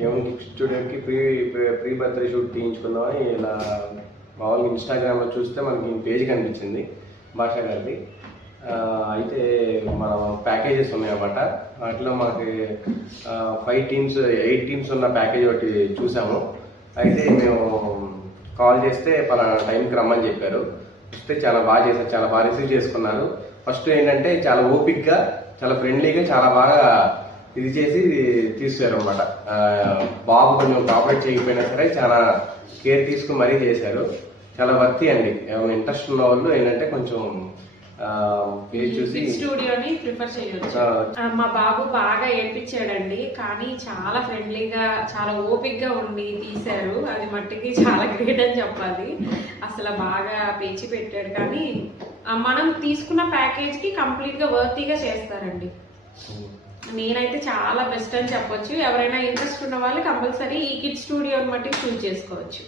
ఏమో స్టూడియోకి pre birthday shoot తీయించుకుందామని ఇలా మామూలుగా ఇన్స్టాగ్రామ్లో చూస్తే మనకి పేజ్ కనిపించింది భాష గారిది. అయితే మనం ప్యాకేజెస్ ఉన్నాయన్నమాట. వాటిలో మనకి 5 టీమ్స్ 8 టీమ్స్ ఉన్న ప్యాకేజ్ ఒకటి చూసాము. అయితే మేము కాల్ చేస్తే పలానా టైంకి రమ్మని చెప్పారు. వస్తే చాలా బాగా చేశారు, చాలా బాగా రిసీవ్ చేసుకున్నారు. ఫస్ట్ ఏంటంటే చాలా ఓపిక్గా, చాలా ఫ్రెండ్లీగా, చాలా బాగా ఇది చేసి తీసారు అనమాట. బాబు కొంచెం కోఆపరేట్ చేయకపోయినా సరే చాలా కేర్ తీసుకుని మరీ చేశారు. చాలా వర్తి అండి. ఏమైనా ఇంట్రెస్ట్ ఉన్న వాళ్ళు ఏంటంటే కొంచెం స్టూడియోని ప్రిఫర్ చేయొచ్చు. మా బాబు బాగా ఏడ్పించాడండి, కానీ చాలా ఫ్రెండ్లీగా, చాలా ఓపిక్ గా ఉండి తీశారు. అది మట్టికి చాలా గ్రేట్ అని చెప్పాలి. అసలు బాగా పేచి పెట్టాడు. కానీ మనం తీసుకున్న ప్యాకేజ్ కి కంప్లీట్ గా వర్తీగా చేస్తారండి. నేనైతే చాలా బెస్ట్ అని చెప్పొచ్చు. ఎవరైనా ఇంట్రెస్ట్ ఉన్న వాళ్ళు కంపల్సరీ ఈ కిడ్స్ స్టూడియోని మట్టి చూస్ చేసుకోవచ్చు.